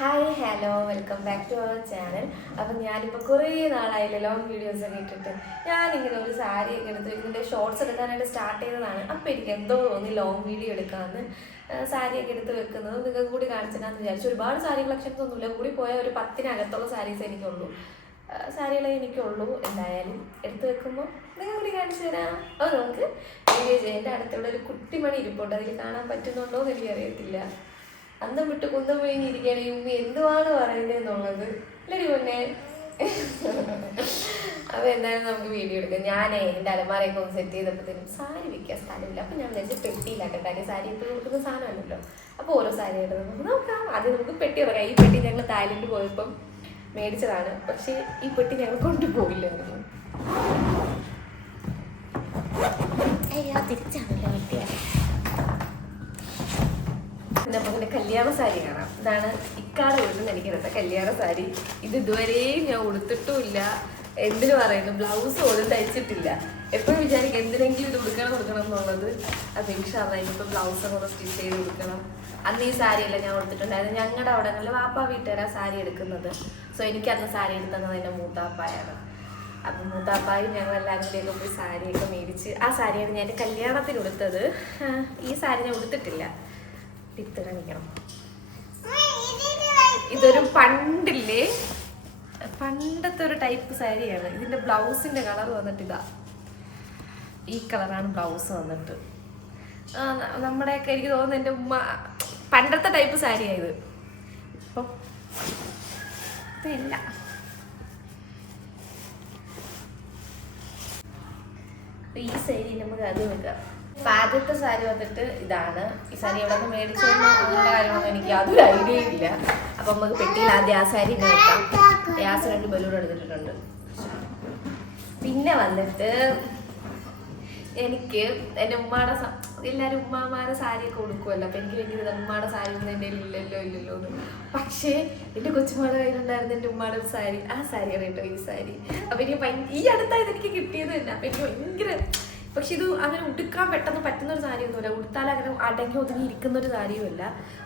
Hi hello welcome back to our channel. അപ്പം ഞാനിപ്പോൾ കുറേ നാളായില്ല ലോങ് വീഡിയോസൊക്കെ ഇട്ടിട്ട് ഞാനിങ്ങനെ ഒരു സാരിയൊക്കെ എടുത്ത് ഇതിൻ്റെ ഷോർട്സ് എടുക്കാനായിട്ട് സ്റ്റാർട്ട് ചെയ്തതാണ്. അപ്പോൾ എനിക്ക് എന്തോ തോന്നി ലോങ് വീഡിയോ എടുക്കാമെന്ന്. സാരിയൊക്കെ എടുത്ത് വെക്കുന്നത് നിങ്ങൾക്ക് കൂടി കാണിച്ചിട്ടാന്ന് വിചാരിച്ചു. ഒരുപാട് സാരി കളക്ഷൻസ് ഒന്നുമില്ല, കൂടി പോയാൽ ഒരു 10-നകത്തുള്ള സാരീസ് എനിക്കുള്ളൂ, സാരികളെ എനിക്കുള്ളൂ. എന്തായാലും എടുത്ത് വെക്കുമ്പോൾ നിങ്ങൾ കൂടി കാണിച്ചു തരാം. അപ്പോൾ നമുക്ക് വീഡിയോ ചെയ്യാം. എൻ്റെ അടുത്തുള്ള ഒരു കുട്ടിമണി ഇരിപ്പുണ്ട്, അതിൽ കാണാൻ പറ്റുന്നുണ്ടോ എന്ന് എനിക്കറിയത്തില്ല. അന്തം വിട്ട് കുന്തം പോയിരിക്കുകയാണ് ഈ ഉമ്മി എന്തുവാണ് പറയുന്നതെന്നുള്ളത് ഇല്ലടി പൊന്നെ. അപ്പോൾ എന്തായാലും നമുക്ക് വീഡിയോ എടുക്കാം. ഞാനേ എൻ്റെ അലമാരയൊക്കെ ഒന്ന് സെറ്റ് ചെയ്തപ്പോഴത്തേനും സാരി വെക്കാൻ സ്ഥലമില്ല. അപ്പം ഞാൻ വിചാരിച്ചു പെട്ടിയിലാട്ടെ, കാര്യം സാരി ഇപ്പോൾ കൊടുക്കുന്ന സാധനമല്ലല്ലോ. അപ്പോൾ ഓരോ സാരി ആയിട്ട് നമുക്ക് നോക്കാം. ആദ്യം നമുക്ക് പെട്ടി തുറക്കാം. ഈ പെട്ടി ഞങ്ങൾ തായ്ലൻഡ് പോയപ്പം മേടിച്ചതാണ്, പക്ഷേ ഈ പെട്ടി ഞങ്ങൾ കൊണ്ടുപോയില്ലായിരുന്നു. അയ്യോ തിരിച്ചാണല്ലോ പറ്റിയ. നമുക്ക് കല്യാണ സാരി കാണാം. ഇതാണ് ഇക്കാടെ വീട്ടിൽ എനിക്കെടുത്ത കല്യാണ സാരി. ഇത് ഇതുവരെയും ഞാൻ ഉടുത്തിട്ടുമില്ല. എന്തിനു പറയുന്നു, ബ്ലൗസ് പോലും തയ്ച്ചിട്ടില്ല. എപ്പോഴും വിചാരിക്കും എന്തിനെങ്കിലും ഇത് കൊടുക്കണം എന്നുള്ളത്. അത് ഇൻഷാല്ലാ ഇനിയിപ്പോൾ ബ്ലൗസൊക്കെ ഒന്ന് സ്റ്റിച്ച് ചെയ്ത് കൊടുക്കണം. അന്ന് ഈ സാരിയല്ല ഞാൻ കൊടുത്തിട്ടുണ്ടായിരുന്നു. ഞങ്ങളുടെ അവിടങ്ങളിൽ വാപ്പാ വീട്ടുകാരാ സാരി എടുക്കുന്നത്. സോ എനിക്ക് അന്ന് സാരി എടുത്തത് എൻ്റെ മൂത്താപ്പായാണ്. അപ്പം മൂത്താപ്പായും ഞങ്ങൾ എല്ലാവരും കൂടെയൊക്കെ പോയി സാരിയൊക്കെ മേടിച്ച്, ആ സാരിയാണ് ഞാൻ എൻ്റെ കല്യാണത്തിന് ഉടുത്തത്. ഈ സാരി ഞാൻ ഉടുത്തിട്ടില്ല. ടിപ്പ് കാണിക്കണം. ഇതൊരു പണ്ടില്ലേ, പണ്ടത്തെ ഒരു ടൈപ്പ് സാരിയാണ്. ഇതിന്റെ ബ്ലൗസിന്റെ കളർ വന്നിട്ട് ഇതാ, ഈ കളറാണ് ബ്ലൗസ് വന്നിട്ട്. നമ്മുടെയൊക്കെ എനിക്ക് തോന്നുന്നു എൻ്റെ ഉമ്മ പണ്ടത്തെ ടൈപ്പ് സാരിയായത്. ഇപ്പം ഇല്ല. ഈ സാരി നമുക്ക് അത് വെക്കാം. ആദ്യത്തെ സാരി വന്നിട്ട് ഇതാണ്. ഈ സാരി എവിടെ നിന്ന് മേടിച്ചതെന്ന് അങ്ങനെയുള്ള കാര്യമൊന്നും എനിക്ക് യാതൊരു ഐഡിയ ഇല്ല. അപ്പം നമുക്ക് പെട്ടിയിൽ ആദ്യം ആ സാരി വെക്കാം. ഗ്യാസ് 2 ബലൂൺ എടുത്തിട്ടുണ്ട്. പിന്നെ വന്നിട്ട് എനിക്ക് എൻ്റെ ഉമ്മയുടെ എല്ലാവരും ഉമ്മമാരുടെ സാരിയൊക്കെ കൊടുക്കുമല്ലോ. അപ്പം എനിക്ക് വലിയ ഉമ്മയുടെ സാരി ഒന്നും എൻ്റെ ഇല്ലല്ലോ എന്ന്. പക്ഷേ എൻ്റെ കൊച്ചുമാടെ കയ്യിലുണ്ടായിരുന്നു എൻ്റെ ഉമ്മയുടെ ഒരു സാരി. ആ സാരിയാണ് കേട്ടോ ഈ സാരി. അപ്പം എനിക്ക് ഈ അടുത്തായത് എനിക്ക് കിട്ടിയത് തന്നെ. അപ്പം എനിക്ക് ഭയങ്കര, പക്ഷെ ഇത് അങ്ങനെ ഉടുക്കാൻ പെട്ടെന്ന് പറ്റുന്നൊരു സാരിയൊന്നുമില്ല. ഉടുത്താൽ അങ്ങനെ അടങ്ങി ഒതുങ്ങി ഇരിക്കുന്നൊരു സാരിയുമല്ല.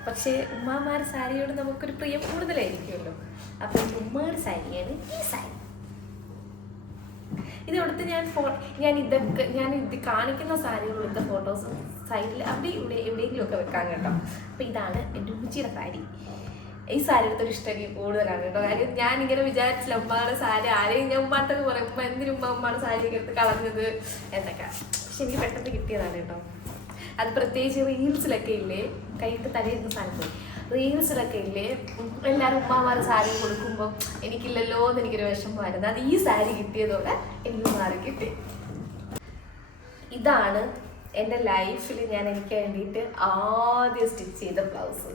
പക്ഷേ ഉമ്മമാരുടെ സാരിയോട് നമുക്കൊരു പ്രിയം കൂടുതലായിരിക്കുമല്ലോ. അപ്പം എൻ്റെ ഉമ്മയുടെ സാരിയാണ് ഈ സാരി. ഇത് കൊടുത്ത് ഞാൻ ഇത് കാണിക്കുന്ന സാരികൾ എടുത്ത ഫോട്ടോസ് സൈഡിൽ അവിടെ എവിടെയെങ്കിലും ഒക്കെ വെക്കാൻ കേട്ടോ. അപ്പം ഇതാണ് എൻ്റെ ഉമ്മച്ചിയുടെ സാരി. ഈ സാരി എടുത്തൊരു ഇഷ്ടം എനിക്ക് കൂടുതലാണ് കേട്ടോ. കാര്യം ഞാനിങ്ങനെ വിചാരിച്ചില്ല ഉമ്മയുടെ സാരി ആരെയും ഞാൻ ഉമ്മാട്ടൊക്കെ പറയും, ഉമ്മ എന്തിനും ഉമ്മയുടെ സാരിയൊക്കെ എടുത്ത് കളഞ്ഞത് എന്നൊക്കെ. പക്ഷെ എനിക്ക് പെട്ടെന്ന് കിട്ടിയതാണ് കേട്ടോ. അത് പ്രത്യേകിച്ച് റീൽസിലൊക്കെ ഇല്ലേ, കൈയിട്ട് തലയിരുന്ന സാധനത്തിൽ റീൽസിലൊക്കെ ഇല്ലേ, എല്ലാവരും ഉമ്മമാരുടെ സാരി കൊടുക്കുമ്പോൾ എനിക്കില്ലല്ലോ എന്ന് എനിക്കൊരു വിഷമമായിരുന്നു. അത് ഈ സാരി കിട്ടിയതോടെ എനിക്ക് മാറി കിട്ടി. ഇതാണ് എൻ്റെ ലൈഫിൽ ഞാൻ എനിക്ക് വേണ്ടിയിട്ട് ആദ്യം സ്റ്റിച്ച് ചെയ്ത ബ്ലൗസ്.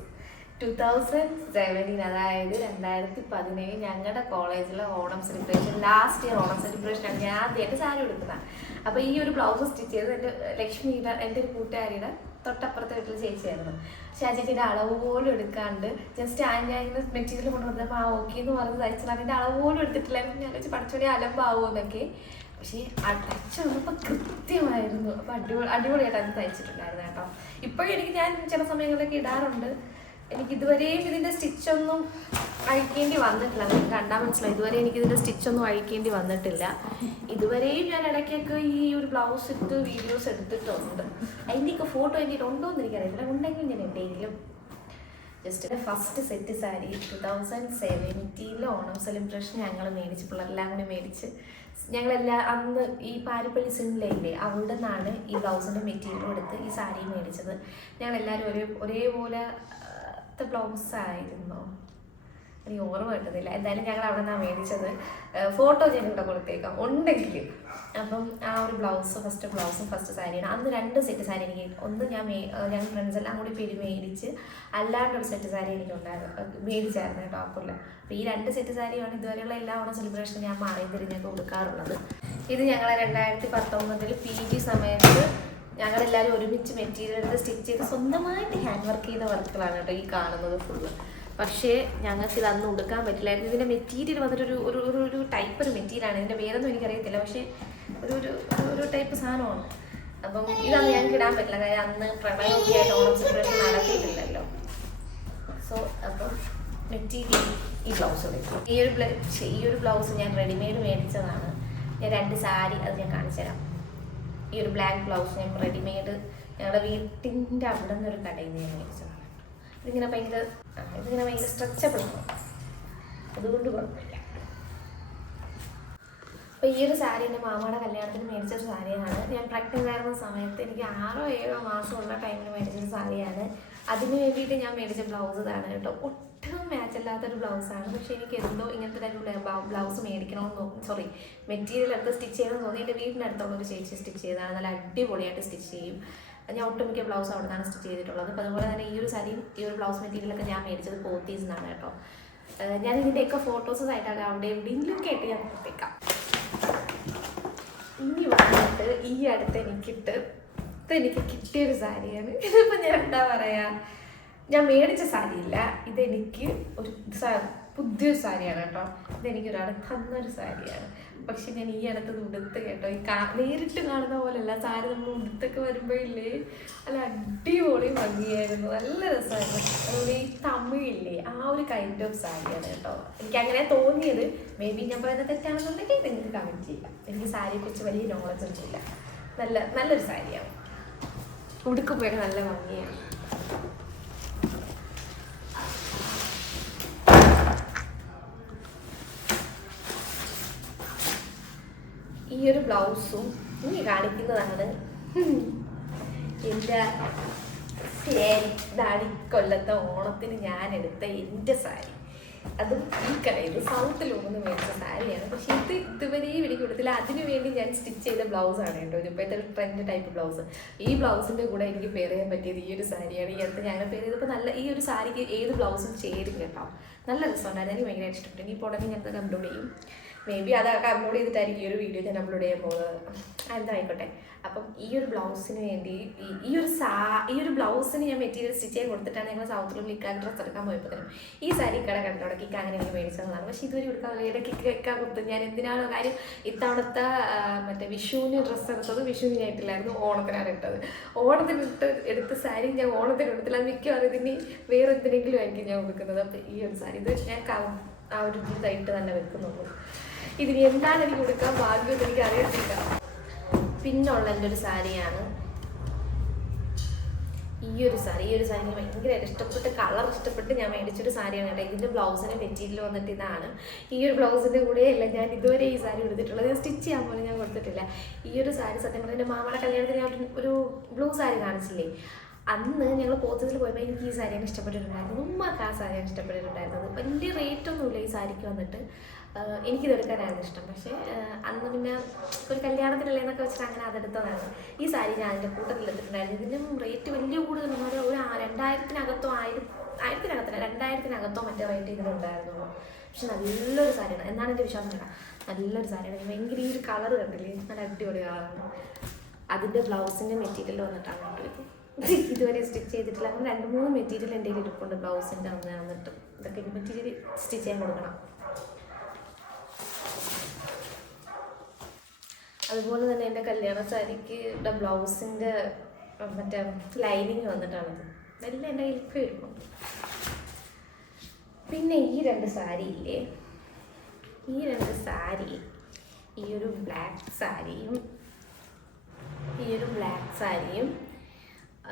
2017, അതായത് 2017 ഞങ്ങളുടെ കോളേജിലെ Onam celebration, last year Onam സെലിബ്രേഷനാണ് ഞാൻ ആദ്യമായിട്ട് സാരി എടുക്കുന്നത്. അപ്പോൾ ഈ ഒരു ബ്ലൗസ് സ്റ്റിച്ച് ചെയ്തത് എൻ്റെ ലക്ഷ്മിയുടെ, എൻ്റെ ഒരു കൂട്ടുകാരിയുടെ തൊട്ടപ്പുറത്തെ വീട്ടിൽ ചേച്ചിയായിരുന്നു. പക്ഷെ ആ ചേച്ചിയുടെ അളവ് പോലും എടുക്കാണ്ട് ജസ്റ്റ് ഞാൻ ഇങ്ങനെ മെറ്റീരിയൽ കൊണ്ടുവന്നപ്പോൾ ആ ഓക്കെ എന്ന് പറഞ്ഞ് തയ്ച്ചത്. അതിൻ്റെ അളവ് പോലും എടുത്തിട്ടില്ലായിരുന്നു. ഞാൻ വെച്ച് പഠിച്ചോടെ അലമ്പാവുമോ എന്നൊക്കെ. പക്ഷേ ആ ടച്ച് വന്നപ്പോൾ കൃത്യമായിരുന്നു. അപ്പോൾ അടിപൊളിയായിട്ട് അത് തയ്ച്ചിട്ടുണ്ടായിരുന്നു കേട്ടോ. ഇപ്പോഴും എനിക്ക് ഞാൻ ചില സമയങ്ങളിലൊക്കെ ഇടാറുണ്ട്. എനിക്ക് ഇതുവരെയും ഇതിൻ്റെ സ്റ്റിച്ചൊന്നും അഴിക്കേണ്ടി വന്നിട്ടില്ല. നിങ്ങൾക്ക് കണ്ടാൽ മനസ്സിലായി, ഇതുവരെ എനിക്കിതിൻ്റെ സ്റ്റിച്ചൊന്നും അഴിക്കേണ്ടി വന്നിട്ടില്ല. ഇതുവരെയും ഞാൻ ഇടയ്ക്കൊക്കെ ഈ ഒരു ബ്ലൗസ് ഇട്ട് വീഡിയോസ് എടുത്തിട്ടുണ്ട്. അതിൻ്റെയൊക്കെ ഫോട്ടോ എനിക്കുണ്ടോ എന്ന് എനിക്കറിയില്ല. ഉണ്ടെങ്കിൽ ഞാൻ എവിടെയെങ്കിലും just first set sari 2017 Onam celebration ഞങ്ങൾ മേടിച്ച്, പിള്ളേരെല്ലാം കൂടി മേടിച്ച് ഞങ്ങളെല്ലാം അന്ന് ഈ പാരിപ്പള്ളി സിനിമയില്ലേ അവിടെ നിന്നാണ് ഈ ബ്ലൗസിൻ്റെ മെറ്റീരിയലും എടുത്ത് ഈ സാരി മേടിച്ചത്. ഞങ്ങളെല്ലാവരും ഒരേപോലെ ബ്ലൗസ് ആയിരുന്നു, എനിക്ക് ഓർമ്മ കിട്ടുന്നില്ല. എന്തായാലും ഞങ്ങൾ അവിടെ നിന്നാണ് മേടിച്ചത്. ഫോട്ടോ ഞാൻ ഇവിടെ കൊടുത്തേക്കാം ഉണ്ടെങ്കിൽ. അപ്പം ആ ഒരു ഫസ്റ്റ് ബ്ലൗസും ഫസ്റ്റ് സാരിയാണ്. അന്ന് 2 സെറ്റ് സാരി എനിക്ക്, ഒന്ന് ഞങ്ങൾ ഫ്രണ്ട്സ് എല്ലാം കൂടി പേര് മേടിച്ച്, അല്ലാണ്ടൊരു സെറ്റ് സാരി മേടിച്ചായിരുന്നു കേട്ടോ അപ്പോഴല്ല. അപ്പോൾ ഈ 2 സെറ്റ് സാരിയാണ് ഇതുവരെയുള്ള എല്ലാ ഓണം സെലിബ്രേഷൻ ഞാൻ മാറി തിരിഞ്ഞൊക്കെ കൊടുക്കാറുള്ളത്. ഇത് ഞങ്ങൾ 2019 PG സമയത്ത് ഞങ്ങളെല്ലാവരും ഒരുമിച്ച് മെറ്റീരിയൽ എടുത്ത് സ്റ്റിച്ച് ചെയ്ത് സ്വന്തമായിട്ട് ഹാൻഡ് വർക്ക് ചെയ്ത വർക്കുകളാണ് കേട്ടോ ഈ കാണുന്നത് ഫുള്ള്. പക്ഷേ ഞങ്ങൾക്ക് ഇതന്ന് ഉടുക്കാൻ പറ്റില്ലായിരുന്നു. ഇതിൻ്റെ മെറ്റീരിയൽ വന്നിട്ട് ഒരു ടൈപ്പ് ഒരു മെറ്റീരിയലാണ്. ഇതിൻ്റെ പേരൊന്നും എനിക്കറിയത്തില്ല, പക്ഷേ ഒരു ടൈപ്പ് സാധനമാണ്. അപ്പം ഇതന്ന് ഞങ്ങൾക്ക് ഇടാൻ പറ്റില്ല, കാര്യം അന്ന് പ്രളയമൊക്കെ ആയിട്ട് ഓണം സെലിബ്രേഷൻ നടത്തിയിട്ടില്ലല്ലോ. സോ അപ്പം മെറ്റീരിയൽ ഈ ബ്ലൗസ് എടുക്കും. ഈ ഒരു ബ്ലൗസ് ഞാൻ റെഡിമെയ്ഡ് മേടിച്ചതാണ്. ഞാൻ 2 സാരി അത് ഞാൻ കാണിച്ചു തരാം. ഈ ഒരു ബ്ലാക്ക് ബ്ലൗസ് ഞാൻ റെഡിമെയ്ഡ് ഞങ്ങളുടെ വീട്ടിൻ്റെ അവിടെ നിന്നൊരു കടയിൽ നിന്ന് ഞാൻ മേടിച്ചതാണ്. ഇതിങ്ങനെ ഭയങ്കര സ്ട്രെച്ചബിളാണ്, അതുകൊണ്ട് കുഴപ്പമില്ല. അപ്പോൾ ഈ ഒരു സാരി എൻ്റെ മാമയുടെ കല്യാണത്തിന് മേടിച്ചൊരു സാരിയാണ്. ഞാൻ പ്രഗ്നൻ്റ് ആയിരുന്ന സമയത്ത് എനിക്ക് 6 or 7 മാസമുള്ള ടൈമിൽ മേടിച്ചൊരു സാരിയാണ്. അതിന് വേണ്ടിയിട്ട് ഞാൻ മേടിച്ച ബ്ലൗസ് ഇതാണ് കേട്ടോ. ഒട്ടും മാച്ചല്ലാത്തൊരു ബ്ലൗസാണ്. പക്ഷേ എനിക്ക് എന്തോ ഇങ്ങനത്തെ ഒരു ബ്ലൗസ് മേടിക്കണമെന്ന് മെറ്റീരിയൽ എടുത്ത് സ്റ്റിച്ച് ചെയ്യണമെന്ന് തോന്നി. എൻ്റെ വീടിനടുത്തുള്ളൊരു ചേച്ചി സ്റ്റിച്ച് ചെയ്തതാണ്. നല്ല അടിപൊളിയായിട്ട് സ്റ്റിച്ച് ചെയ്യും. ഞാൻ ഒട്ടുമിക്ക ബ്ലൗസ് അവിടെ നിന്നാണ് സ്റ്റിച്ച് ചെയ്തിട്ടുള്ളത്. അപ്പോൾ അതുപോലെ തന്നെ ഈ ഒരു സാരിയും ഈ ഒരു ബ്ലൗസ് മെറ്റീരിയലൊക്കെ ഞാൻ മേടിച്ചത് പോത്തീസിനാണ് കേട്ടോ. ഞാൻ ഇതിൻ്റെയൊക്കെ ഫോട്ടോസ് ആയിട്ടാണ് അവിടെ എവിടെയെങ്കിലും കേട്ട് ഞാൻ കൊടുത്തേക്കാം. ഇനി വന്നിട്ട് ഈ അടുത്ത് എനിക്ക് കിട്ടിയൊരു സാരിയാണ്. ഇതിപ്പോൾ ഞാൻ എന്താ പറയുക, ഞാൻ മേടിച്ച സാരിയില്ല, ഇതെനിക്ക് ഒരു പുതിയൊരു സാരിയാണ് കേട്ടോ. ഇതെനിക്ക് ഒരാൾ തന്നൊരു സാരിയാണ്. പക്ഷെ ഞാൻ ഈ അടുത്തത് ഉടുത്ത് കേട്ടോ. നേരിട്ട് കാണുന്ന പോലെയല്ല സാരി, നമ്മൾ ഉടുത്തൊക്കെ വരുമ്പോഴില്ലേ നല്ല അടിപൊളി ഭംഗിയായിരുന്നു, നല്ല രസമായിരുന്നു. അതുപോലെ ഈ തമിഴില്ലേ ആ ഒരു കൈൻഡ് ഓഫ് സാരിയാണ് കേട്ടോ. എനിക്ക് അങ്ങനെ തോന്നിയത്. മേ ബി ഞാൻ പറയുന്നത് തെറ്റാണെന്നുണ്ടെങ്കിൽ നിങ്ങൾക്ക് കമൻറ്റ് ചെയ്യാം. എനിക്ക് സാരിയെക്കുറിച്ച് വലിയ നോളജ് ഒന്നുമില്ല. നല്ലൊരു സാരിയാണ്, ഉടുക്കുമ്പോഴൊക്കെ നല്ല ഭംഗിയാണ്. ഈ ഒരു ബ്ലൗസും ഇനി കാണിക്കുന്നതാണ് എൻ്റെ കൊല്ലത്തെ ഓണത്തിന് ഞാൻ എടുത്ത എൻ്റെ സാരി. അതും ഈ കടയിൽ സൗത്തിൽ ഒന്ന് മേടിച്ച സാരിയാണ്. പക്ഷെ ഇതുവരെയും എനിക്ക് കൊടുത്തില്ല. അതിനു വേണ്ടി ഞാൻ സ്റ്റിച്ച് ചെയ്ത ബ്ലൗസാണ് കേട്ടോ. ഇപ്പോഴത്തെ ഒരു ട്രെൻഡ് ടൈപ്പ് ബ്ലൗസ്. ഈ ബ്ലൗസിൻ്റെ കൂടെ എനിക്ക് പെയർ ചെയ്യാൻ പറ്റിയത് ഈ ഒരു സാരിയാണ്. ഈ അടുത്ത് ഞങ്ങൾ പെയർ ചെയ്തപ്പോൾ നല്ല ഈ ഒരു സാരിക്ക് ഏത് ബ്ലൗസും ചേരും കേട്ടോ. നല്ല രസമുണ്ടായിരുന്നു, എനിക്ക് ഭയങ്കരമായിട്ട് ഇഷ്ടപ്പെട്ടു. ഇനി ഇപ്പോൾ ഉടനെ ഞാനത് അപ്ലോഡ് ചെയ്യും. മേ ബി അതൊക്കെ അപ്ലോഡ് ചെയ്തിട്ടായിരിക്കും ഈ ഒരു വീഡിയോ ഞാൻ അപ്ലോഡ് ചെയ്യാൻ പോകുന്നത്. എന്തായിക്കോട്ടെ. അപ്പം ഈ ഒരു ബ്ലൗസിന് വേണ്ടി ഈ ഒരു ബ്ലൗസിന് ഞാൻ മെറ്റീരിയൽ സ്റ്റിച്ച് ചെയ്യാൻ കൊടുത്തിട്ടാണ് ഞങ്ങൾ സൗത്തിലും ലിക്കാക്ക് ഡ്രസ്സ് എടുക്കാൻ പോയപ്പോഴത്തേനും ഈ സാരി കട കണ്ടോടെ കിക്ക് അങ്ങനെ എനിക്ക് മേടിച്ചതാണ്. പക്ഷേ ഇതുവരെ കൊടുക്കാൻ ഇടയ്ക്ക് വെക്കാൻ കൊടുത്ത് ഞാൻ എന്തിനാണോ കാര്യം. ഇത്തവണത്തെ മറ്റേ വിഷുവിന് ഡ്രസ്സ് എടുത്തത് വിഷുവിനായിട്ടില്ലായിരുന്നു, ഓണത്തിനാണ് ഇട്ടത്. ഓണത്തിന് എടുത്ത സാരി ഞാൻ ഓണത്തിന് എടുത്തില്ല. മിക്കവാറും ഇതിന് വേറെ എന്തിനെങ്കിലും ആയിരിക്കും ഞാൻ കൊടുക്കുന്നത്. അപ്പം ഈ ഒരു സാരി ഇത് ഞാൻ ആ ഒരു ഇതായിട്ട് തന്നെ വെക്കുന്നുള്ളൂ. ഇതിന് എന്താണ് എനിക്ക് കൊടുക്കാൻ ഭാഗ്യം എനിക്ക് അറിയത്തില്ല. പിന്നുള്ള എൻ്റെ ഒരു സാരിയാണ് ഈ ഒരു സാരി എനിക്ക് ഭയങ്കരമായിട്ട് ഇഷ്ടപ്പെട്ട്, കളർ ഇഷ്ടപ്പെട്ട് ഞാൻ മേടിച്ചൊരു സാരിയാണ് കേട്ടോ. ഇതിൻ്റെ ബ്ലൗസിന് മെറ്റീരിയൽ വന്നിട്ട് ഇതാണ്. ഈ ഒരു ബ്ലൗസിൻ്റെ കൂടെയല്ല ഞാൻ ഇതുവരെ ഈ സാരി എടുത്തിട്ടുള്ളത്. ഞാൻ സ്റ്റിച്ച് ചെയ്യാൻ പോലും ഞാൻ കൊടുത്തിട്ടില്ല. ഈ ഒരു സാരി സത്യം പറഞ്ഞാൽ എൻ്റെ മാമയുടെ കല്യാണത്തിന് ഞാൻ ഒരു ബ്ലൂ സാരി കാണിച്ചില്ലേ, അന്ന് ഞങ്ങൾ പോത്തീസിൽ പോയപ്പോൾ എനിക്ക് ഈ സാരിയാണ് ഇഷ്ടപ്പെട്ടിട്ടുണ്ടായിരുന്നു. ഉമ്മക്ക് ആ സാരിയാണ് ഇഷ്ടപ്പെട്ടിട്ടുണ്ടായിരുന്നത്. വലിയ റേറ്റൊന്നുമില്ല ഈ സാരിക്ക് വന്നിട്ട്. എനിക്കിതെടുക്കാനായിരുന്നു ഇഷ്ടം. പക്ഷേ അന്ന് പിന്നെ ഒരു കല്യാണത്തിനല്ലേ എന്നൊക്കെ വെച്ചിട്ട് അങ്ങനെ അതെടുത്തതാണ്. ഈ സാരി ഞാൻ അതിൻ്റെ കൂട്ടത്തിൽ എടുത്തിട്ടുണ്ടായിരുന്നു. ഇതിനും റേറ്റ് വലിയ കൂടുതലൊന്നും ഒരു 2000-നകത്തോ 2000-നകത്തോ മറ്റേ റേറ്റ് ഇതിനുണ്ടായിരുന്നുള്ളൂ. പക്ഷെ നല്ലൊരു സാരിയാണ് എന്നാണ് എൻ്റെ വിശ്വാസം കേട്ടോ. നല്ലൊരു സാരിയാണ്. ഭയങ്കര ഈ ഒരു കളർ കണ്ടില്ലേ, നല്ല അടിപൊളി കളറാണ്. അതിൻ്റെ ബ്ലൗസിൻ്റെ മെറ്റീരിയൽ വന്നിട്ടാണ് കേട്ടോ. ഇതുവരെ സ്റ്റിച്ച് ചെയ്തിട്ടില്ല. അങ്ങനെ 2-3 മെറ്റീരിയൽ എൻ്റെ കയ്യിൽ ഇരിപ്പുണ്ട് ബ്ലൗസിൻ്റെ വന്നിട്ട്. ഇതൊക്കെ മെറ്റീരിയൽ സ്റ്റിച്ച് ചെയ്യാൻ കൊടുക്കണം. അതുപോലെ തന്നെ എൻ്റെ കല്യാണ സാരിക്ക് ബ്ലൗസിൻ്റെ മറ്റേ ലൈനിങ് വന്നിട്ടാണത്. എല്ലാം എൻ്റെ കയ്യിലേക്ക് വരുമ്പോൾ. പിന്നെ ഈ 2 സാരി ഇല്ലേ, ഈ 2 സാരി, ഈ ഒരു ബ്ലാക്ക് സാരിയും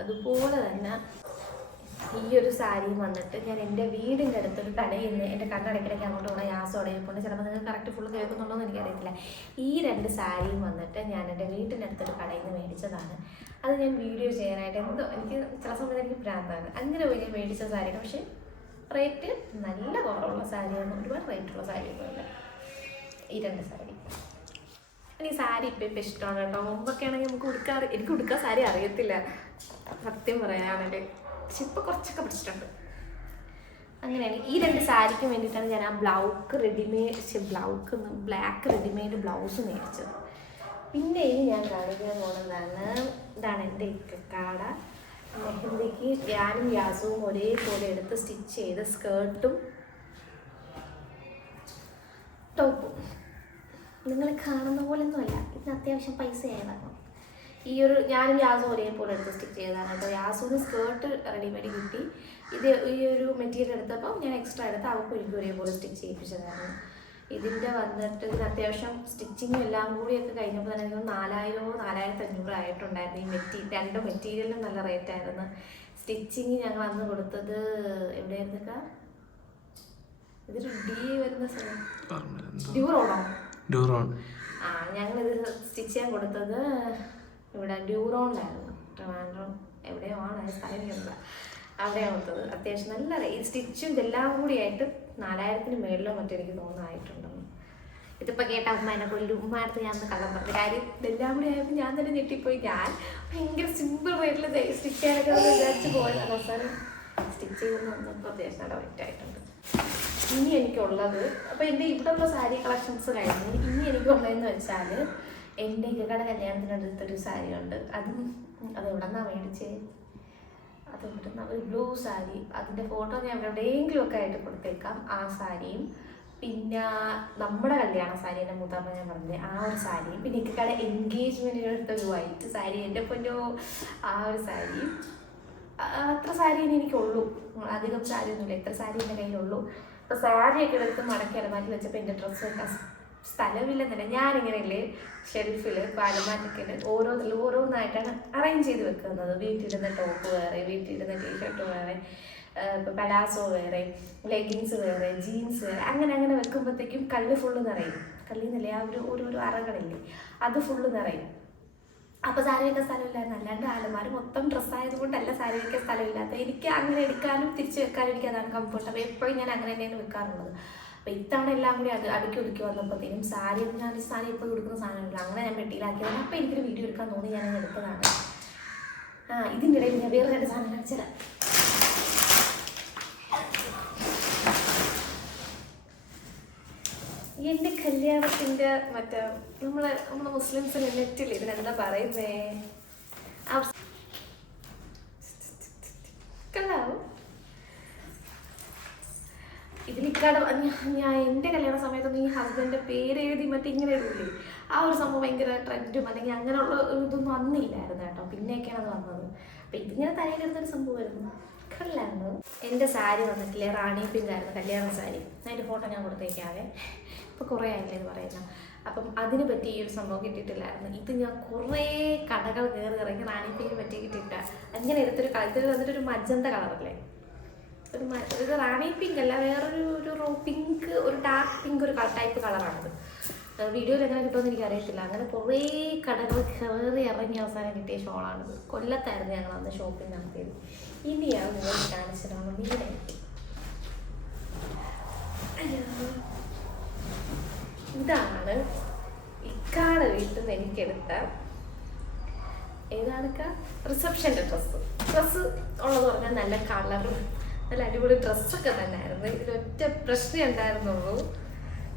അതുപോലെ തന്നെ ഈ ഒരു സാരിയും വന്നിട്ട് ഞാൻ എൻ്റെ വീടിൻ്റെ അടുത്തൊരു കടയിൽ നിന്ന് എൻ്റെ കണ്ണടക്കിടയ്ക്ക് അങ്ങോട്ട് പോകണം ഗ്യാസോടെ കൊണ്ട് ചിലപ്പോൾ നിങ്ങൾക്ക് കറക്റ്റ് ഫുള്ള് കേൾക്കുന്നുണ്ടോ എന്ന് എനിക്കറിയത്തില്ല. ഈ 2 സാരിയും വന്നിട്ട് ഞാൻ എൻ്റെ വീട്ടിൻ്റെ അടുത്തൊരു കടയിൽ നിന്ന് മേടിച്ചതാണ്. അത് ഞാൻ വീഡിയോ ചെയ്യാനായിട്ട് എന്തോ എനിക്ക് ചില സമയത്ത് എനിക്ക് ഭ്രാന്താണ്. അങ്ങനെ പോയി ഞാൻ മേടിച്ച സാരിയാണ്. പക്ഷേ റേറ്റ് നല്ല കുറവുള്ള സാരിയാണ്, ഒരുപാട് റേറ്റുള്ള സാരിയൊന്നുമില്ല ഈ 2 സാരി. എനിക്ക് സാരി ഇപ്പം ഇഷ്ടമാണ് കേട്ടോ. മുമ്പൊക്കെ ആണെങ്കിൽ എനിക്ക് ഉടുക്കാൻ സാരി അറിയത്തില്ല സത്യം പറയാണെങ്കിൽ. പക്ഷെ ഇപ്പോൾ കുറച്ചൊക്കെ പഠിച്ചിട്ടുണ്ട്. അങ്ങനെയാണ് ഈ 2 സാരിക്കും വേണ്ടിയിട്ടാണ് ഞാൻ ആ ബ്ലാക്ക് റെഡിമെയ്ഡ് ബ്ലൗസ് മേടിച്ചത്. പിന്നെ ഇനി ഞാൻ കാണിക്കാൻ പോകുന്നതാണ്, ഇതാണ് എൻ്റെ ഇക്കക്കാട മെഹന്തിക്ക് ഞാനും യാസുവും ഒരേപോലെ എടുത്ത് സ്റ്റിച്ച് ചെയ്ത സ്കേർട്ടും ടോപ്പും. നിങ്ങൾ കാണുന്ന പോലെ ഒന്നുമല്ല, ഇതിന് അത്യാവശ്യം പൈസ ആയതാണ്. ഈ ഒരു ഞാനും യാസും ഒരേപോലെ എടുത്ത് സ്റ്റിച്ച് ചെയ്തതാണ് കേട്ടോ. യാസുവിന് സ്കേർട്ട് റെഡിമെയ്ഡ് കിട്ടി. ഈ ഒരു മെറ്റീരിയൽ എടുത്തപ്പോൾ ഞാൻ എക്സ്ട്രാ എടുത്ത് അവൾക്ക് എനിക്ക് ഒരേപോലെ സ്റ്റിച്ച് ചെയ്യിപ്പിച്ചതായിരുന്നു. ഇതിൻ്റെ വന്നിട്ട് ഇതിന് അത്യാവശ്യം സ്റ്റിച്ചിങ്ങും എല്ലാം കൂടിയൊക്കെ കഴിഞ്ഞപ്പോൾ തന്നെ എനിക്ക് 4000-4500 ആയിട്ടുണ്ടായിരുന്നു. ഈ രണ്ട് മെറ്റീരിയലിനും നല്ല റേറ്റായിരുന്നു. സ്റ്റിച്ചിങ് ഞങ്ങൾ അന്ന് കൊടുത്തത് എവിടെയായിരുന്നൊക്കെ, ഇതൊരു ഡി വരുന്ന സ്ഥലം, ഡ്യൂറോൺ. ഞങ്ങളിത് സ്റ്റിച്ച് ചെയ്യാൻ കൊടുത്തത് ഇവിടെ ഡ്യൂറോണിലായിരുന്നു. ട്രിവാൻഡ്രം എവിടെയോ ആണ് സ്ഥലമില്ല, അവിടെയാണ് കൊടുത്തത്. അത്യാവശ്യം നല്ല ഈ സ്റ്റിച്ചും ഇതെല്ലാം കൂടിയായിട്ട് 4000-ന് മേളിലോ മറ്റോ എനിക്ക് തോന്നായിട്ടുണ്ടെന്ന്. ഇതിപ്പോൾ കേട്ട ഉമ്മ എന്നെ കൊല്ലും. ഉമ്മടുത്ത് ഞാൻ കള്ളം പറഞ്ഞു. കാര്യം ഇതെല്ലാം കൂടി ആയപ്പോൾ ഞാൻ തന്നെ ഞെട്ടിപ്പോയി. ഞാൻ ഭയങ്കര സിമ്പിൾ റേറ്റിൽ സ്റ്റിച്ച് ചെയ്യാനൊക്കെ വിചാരിച്ച് പോയതാണ്. അവസാനം സ്റ്റിച്ച് ചെയ്ത് വന്നപ്പോൾ അത്യാവശ്യം നല്ല റേറ്റായിട്ടുണ്ട്. ഇനി എനിക്കുള്ളത്, അപ്പോൾ എൻ്റെ ഇവിടെയുള്ള സാരി കളക്ഷൻസ് കഴിഞ്ഞ് ഇനി എനിക്കുള്ളതെന്ന് വെച്ചാൽ എൻ്റെ ഇക്കയുടെ കല്യാണത്തിനടുത്തൊരു സാരി ഉണ്ട്. അത് എവിടെ നിന്നാണ് മേടിച്ചത്, അത് ഇവിടുന്ന് ഒരു ബ്ലൂ സാരി. അതിൻ്റെ ഫോട്ടോ ഞാൻ എവിടെയെങ്കിലും ഒക്കെ ആയിട്ട് കൊടുത്തേക്കാം. ആ സാരിയും പിന്നെ നമ്മുടെ കല്യാണ സാരി, എൻ്റെ മൂത്താമ്മ ഞാൻ പറഞ്ഞത് ആ ഒരു സാരിയും, പിന്നെ ഇക്കയുടെ എൻഗേജ്മെൻറ്റിനടുത്ത ഒരു വൈറ്റ് സാരി, എൻ്റെ പൊന്നോ ആ ഒരു സാരിയും. അത്ര സാരി എനിക്കുള്ളൂ, അധികം സാരി ഒന്നുമില്ല. എത്ര സാരി എൻ്റെ കയ്യിലുള്ളൂ. അപ്പോൾ സാരിയൊക്കെ എടുത്ത് മടക്കി അലമാറ്റി വെച്ചപ്പോൾ എൻ്റെ ഡ്രസ്സ് വെക്കാൻ സ്ഥലമില്ലെന്നല്ല, ഞാനിങ്ങനെയല്ലേ ഷെൽഫിൽ പാലമാറ്റിക്കൽ ഓരോന്നായിട്ടാണ് അറേഞ്ച് ചെയ്ത് വെക്കുന്നത്. വീട്ടിലിടുന്ന ടോപ്പ് വേറെ, വീട്ടിലിടുന്ന ടീഷർട്ട് വേറെ, ഇപ്പോൾ പലാസോ വേറെ, ലെഗിൻസ് വേറെ, ജീൻസ് വേറെ, അങ്ങനെ വെക്കുമ്പോഴത്തേക്കും കല്ല് ഫുള്ള് നിറയും. കല്ലിന്നല്ലേ ആ ഓരോരോ അറകളില്ലേ, അത് ഫുള്ള് നിറയും. അപ്പോൾ സാരി വയ്ക്കാൻ സ്ഥലമില്ലായിരുന്നു. അല്ലാണ്ട് ആലമാർ മൊത്തം ഡ്രസ്സായതുകൊണ്ടല്ല സാരി വയ്ക്കാൻ സ്ഥലമില്ലാത്ത. എനിക്ക് അങ്ങനെ എടുക്കാനും തിരിച്ച് വെക്കാനും എനിക്ക് അതാണ് കംഫർട്ട്. അപ്പോൾ എപ്പോഴും ഞാൻ അങ്ങനെ തന്നെയാണ് വെക്കാറുള്ളത്. അപ്പോൾ ഇത്തവണ എല്ലാം കൂടി അടുക്കി ഒതുക്കി വന്നപ്പോഴത്തേനും സാരി എപ്പോഴും കൊടുക്കുന്ന സാധനമില്ല, അങ്ങനെ ഞാൻ പെട്ടിയിലാക്കിയതാണ്. അപ്പോൾ എനിക്കൊരു വീഡിയോ എടുക്കാൻ തോന്നി, ഞാൻ എടുത്തതാണ്. ഇതിൻ്റെ ഇടയിൽ ഞാൻ വേറെ 2 സാധനം കാണിച്ചത്. എൻ്റെ കല്യാണത്തിൻ്റെ മറ്റേ നമ്മളെ മുസ്ലിംസിന് നെറ്റിൽ ഇതിനെന്താ പറയുന്നേ, കണ്ടാവും ഇതിലിക്കാട് ഞാൻ എൻ്റെ കല്യാണ സമയത്തൊന്നും ഈ ഹസ്ബൻഡിൻ്റെ പേര് എഴുതി മറ്റേ ഇങ്ങനെ എഴുതില്ലേ, ആ ഒരു സംഭവം ഭയങ്കര ട്രെൻഡും അല്ലെങ്കിൽ അങ്ങനെയുള്ള ഇതൊന്നും അന്നില്ലായിരുന്നു കേട്ടോ. പിന്നെയൊക്കെയാണ് അത് വന്നത്. അപ്പം ഇതിങ്ങനെ തലയിലെടുത്തൊരു സംഭവമായിരുന്നു. കല്ലായിരുന്നു. എൻ്റെ സാരി വന്നിട്ടില്ലേ, റാണി പിങ്ക് ആയിരുന്നു കല്യാണ സാരി. അതിൻ്റെ ഫോട്ടോ ഞാൻ കൊടുത്തേക്കാവേ. ഇപ്പോൾ കുറേ ആയില്ലേ ഇത് പറയുന്നത്. അപ്പം അതിന് പറ്റി ഈ ഒരു സംഭവം കിട്ടിയിട്ടില്ലായിരുന്നു. ഇത് ഞാൻ കുറേ കടകൾ കയറി ഇറങ്ങി റാണി പിങ്ക് പറ്റി കിട്ടിയിട്ട അങ്ങനെ എടുത്തൊരു ഇത് വന്നിട്ടൊരു മജന്ത കളറല്ലേ, ഇത് റാണി പിങ്ക് അല്ല, വേറൊരു പിങ്ക്, ഒരു ഡാർക്ക് പിങ്ക്, ഒരു ടൈപ്പ് കളറാണത്. വീഡിയോയിൽ എങ്ങനെ കിട്ടുമെന്ന് എനിക്കറിയത്തില്ല. അങ്ങനെ കുറേ കടകൾ കയറി ഇറങ്ങി അവസാനം കിട്ടിയ ഷോളാണിത്. കൊല്ലത്തായിരുന്നു ഞങ്ങൾ അന്ന് ഷോപ്പിംഗ് നടത്തിയത്. ഇനിയാണ് നിങ്ങൾ കാണിച്ചതാണ് വീടായിട്ട്. ഇതാണ് ഇക്കാടെ വീട്ടിൽ നിന്ന് എനിക്കെടുത്ത ഏതാണൊക്കെ റിസപ്ഷൻ്റെ ഡ്രസ്സ് ഉള്ളത് പറഞ്ഞാൽ നല്ല കളറും നല്ല അടിപൊളി ഡ്രസ്സൊക്കെ തന്നെ ആയിരുന്നു. ഇതിലൊറ്റ പ്രശ്നം ഉണ്ടായിരുന്നുള്ളൂ,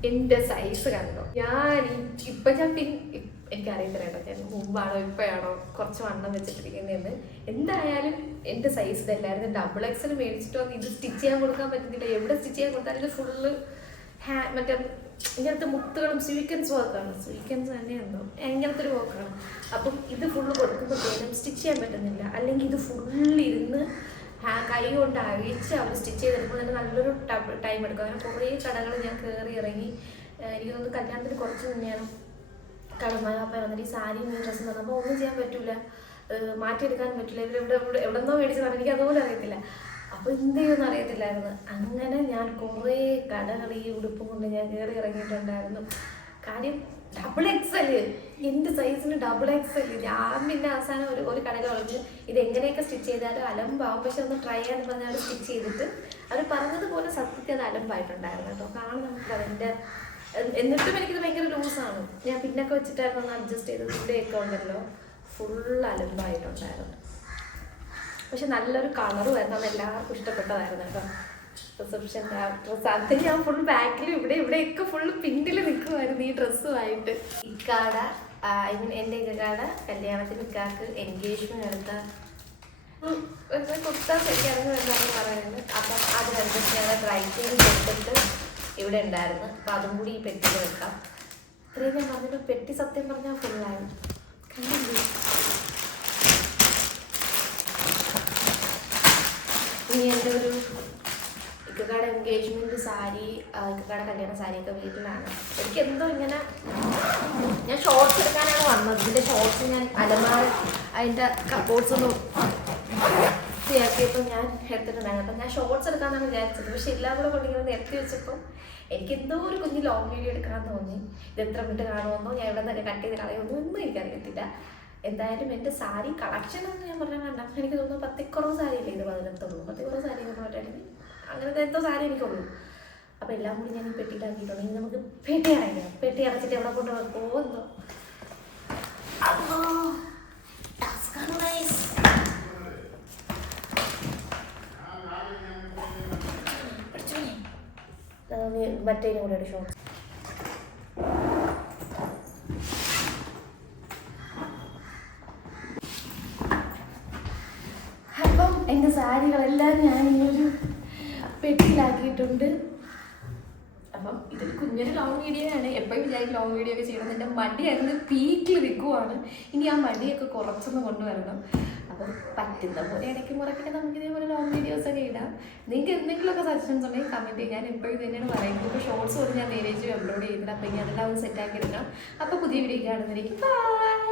എൻ്റെ സൈസ് കണ്ടോ. ഞാൻ എനിക്കറിയത്തില്ല കേട്ടോ, ഞാൻ മുമ്പാണോ ഇപ്പോഴാണോ കുറച്ച് വണ്ണം വെച്ചിട്ടിരിക്കുന്നതെന്ന്. എന്തായാലും എൻ്റെ സൈസ് ഇതല്ലായിരുന്നു. XXL മേടിച്ചിട്ട് വന്ന് ഇത് സ്റ്റിച്ച് ചെയ്യാൻ കൊടുക്കാൻ പറ്റുന്നില്ല. എവിടെ സ്റ്റിച്ച് ചെയ്യാൻ കൊടുത്താലും ഇത് ഫുള്ള് മറ്റേ ഇങ്ങനത്തെ മുത്തുകളും സ്വീക്കൻസ് വർക്കാണ്, സ്വീക്കൻസ് തന്നെയുണ്ടോ ഇങ്ങനത്തെ ഒരു വർക്കാണ്. അപ്പം ഇത് ഫുള്ള് കൊടുക്കുമ്പോഴത്തേനും സ്റ്റിച്ച് ചെയ്യാൻ പറ്റുന്നില്ല. അല്ലെങ്കിൽ ഇത് ഫുള്ളിരുന്ന് കൈ കൊണ്ട് അഴിച്ച് അവർ സ്റ്റിച്ച് ചെയ്തെടുക്കുമ്പോൾ തന്നെ നല്ലൊരു ടൈം എടുക്കും. അങ്ങനെ കുറേ കടകൾ ഞാൻ കയറി ഇറങ്ങി. എനിക്ക് തോന്നുന്നു കല്യാണത്തിന് കുറച്ച് മുന്നെയാണ് കടമ വന്നിട്ട് ഈ സാരിയും ഈ ഡ്രസ്സും തന്നപ്പോൾ ഒന്നും ചെയ്യാൻ പറ്റില്ല, മാറ്റിയെടുക്കാൻ പറ്റില്ല. എവിടെന്നോ മേടിച്ചതാണ്, എനിക്ക് അതുപോലെ അറിയത്തില്ല. അപ്പോൾ എന്ത് ചെയ്യുമെന്ന് അറിയത്തില്ലായിരുന്നു. അങ്ങനെ ഞാൻ കുറേ കടകൾ ഈ ഉടുപ്പും കൊണ്ട് ഞാൻ കയറി ഇറങ്ങിയിട്ടുണ്ടായിരുന്നു. കാര്യം XXL, എൻ്റെ സൈസിന് XXL. ഞാൻ പിന്നെ അവസാനം ഒരു കടയിൽ പറഞ്ഞു ഇതെങ്ങനെയൊക്കെ സ്റ്റിച്ച് ചെയ്താലും അലമ്പാവും, പക്ഷെ ഒന്ന് ട്രൈ ചെയ്യാന്ന് പറഞ്ഞാൽ അവർ സ്റ്റിച്ച് ചെയ്തിട്ട് അവർ പറഞ്ഞതുപോലെ സത്യത്തിൽ അത് അലമ്പായിട്ടുണ്ടായിരുന്നു കേട്ടോ. കാണാൻ നമുക്ക് അതിൻ്റെ എന്നിട്ടും എനിക്കിത് ഭയങ്കര ലൂസാണ്. ഞാൻ പിന്നൊക്കെ വെച്ചിട്ടായിരുന്നു ഒന്ന് അഡ്ജസ്റ്റ് ചെയ്തത്. ഇവിടെയൊക്കെ ഉണ്ടല്ലോ ഫുൾ അലമ്പായിട്ടുണ്ടായിരുന്നു. പക്ഷെ നല്ലൊരു കളറും ആയിരുന്നു, അത് എല്ലാവർക്കും ഇഷ്ടപ്പെട്ടതായിരുന്നു കേട്ടോ. റിസപ്ഷൻ്റെ ആ ഡ്രസ്സ് അത് ഞാൻ ഫുൾ ബാക്കിലും ഇവിടെയൊക്കെ ഫുൾ പിന്നിൽ നിൽക്കുമായിരുന്നു ഈ ഡ്രസ്സുമായിട്ട്. എൻ്റെ ഇക്കാടെ കല്യാണത്തിന് ഇക്കാക്ക് എൻഗേജ്മെന്റ് എടുത്ത കൊടുത്താൽ ശരിയാണെന്ന് വേണമെന്ന് പറയുന്നത്. അപ്പം അതിനനുസരിച്ച് ഞങ്ങൾ ഡ്രൈ ക്ലീൻ കൊടുത്തിട്ട് ഇവിടെ ഉണ്ടായിരുന്നു. അപ്പം അതും കൂടി ഈ പെട്ടിയിൽ വെക്കാം. ഇത്രയും ഞാൻ പറഞ്ഞിട്ട് പെട്ടി സത്യം പറഞ്ഞാൽ ഫുള്ളായിരുന്നു. ഇനി എൻ്റെ ഒരു ഇക്കയുടെ എൻഗേജ്മെൻറ്റ് സാരി, ഇക്കയുടെ കല്യാണ സാരിയൊക്കെ വീട്ടിലാണ്. എനിക്ക് എന്തോ ഇങ്ങനെ ഞാൻ ഷോർട്സ് എടുക്കാനാണ് വന്നത്. ഇതിൻ്റെ ഷോർട്സ് ഞാൻ അലമാര അതിൻ്റെ കപ്പോർട്സ് ഒന്നും വൃത്തിയാക്കിയപ്പോൾ ഞാൻ എടുത്തിട്ടുണ്ടായിരുന്നു. അപ്പം ഞാൻ ഷോർട്സ് എടുക്കാമെന്നാണ് വിചാരിച്ചത്. പക്ഷെ എല്ലാം കൂടെ കൊണ്ടിങ്ങനെ നിർത്തി വെച്ചപ്പോൾ എനിക്ക് എന്തോ ഒരു കുഞ്ഞ് ലോങ് വീഡിയോ എടുക്കാൻ തോന്നി. ഇത് എത്ര മിനിറ്റ് കാണുമെന്നോ ഞാൻ ഇവിടെ നിന്നൊക്കെ കട്ട് ചെയ്ത് കളയുമെന്നോ ഒന്നും എനിക്കറിയത്തില്ല. എന്തായാലും എൻ്റെ സാരി കളക്ഷൻ എന്ന് ഞാൻ പറഞ്ഞാൽ കണ്ട എനിക്ക് തോന്നുന്നു 10 സാരിയല്ലേ ഇത് 18 10 സാരി എന്ന് പറഞ്ഞിട്ടുണ്ടെങ്കിൽ അങ്ങനത്തെ എന്തോ സാരി എനിക്കുള്ളൂ. അപ്പോൾ എല്ലാം കൂടി ഞാൻ പെട്ടിയിലാക്കിയിട്ടുണ്ട്. ഇനി നമുക്ക് പെട്ടി അടയ്ക്കണം. പെട്ടി അടച്ചിട്ട് എവിടെ കൊണ്ട് പോകുന്നോ മറ്റേനും കൂടെ ഒരു ഷോർട്ട്. അപ്പം എൻ്റെ സാരികളെല്ലാം ഞാൻ ഇനിയൊരു പെട്ടിയിലാക്കിയിട്ടുണ്ട്. അപ്പം ഇതൊരു കുഞ്ഞൊരു ലോങ് വീഡിയോ ആണ്. എപ്പോഴും വിചാരിക്കും ലോങ് വീഡിയോ ഒക്കെ ചെയ്യണം. എൻ്റെ മടിയായിരുന്നു പീക്കിൽ നിൽക്കുവാണ്. ഇനി ആ മടിയൊക്കെ കുറച്ചൊന്ന് കൊണ്ടുവരണം. അപ്പം പറ്റുന്ന പോലെ ഇടയ്ക്ക് മുറയ്ക്കൊക്കെ നമുക്ക് ഇതേപോലെ ലോങ് വീഡിയോസൊക്കെ ഇടാം. നിങ്ങൾക്ക് എന്തെങ്കിലുമൊക്കെ സജഷൻസ് ഉണ്ടെങ്കിൽ കമൻറ്റ് ചെയ്യാം. ഞാൻ എപ്പോഴും തന്നെയാണ് പറയുന്നത്. ഇപ്പോൾ ഷോർട്സ് പോലും ഞാൻ നേരേജ് അപ്ലോഡ് ചെയ്തിട്ട് അപ്പം ഇനി അതെല്ലാം ഒന്ന് സെറ്റാക്കി എടുക്കാം. അപ്പോൾ പുതിയ വീഡിയോ കാണുന്നതിലേക്ക് ബൈ.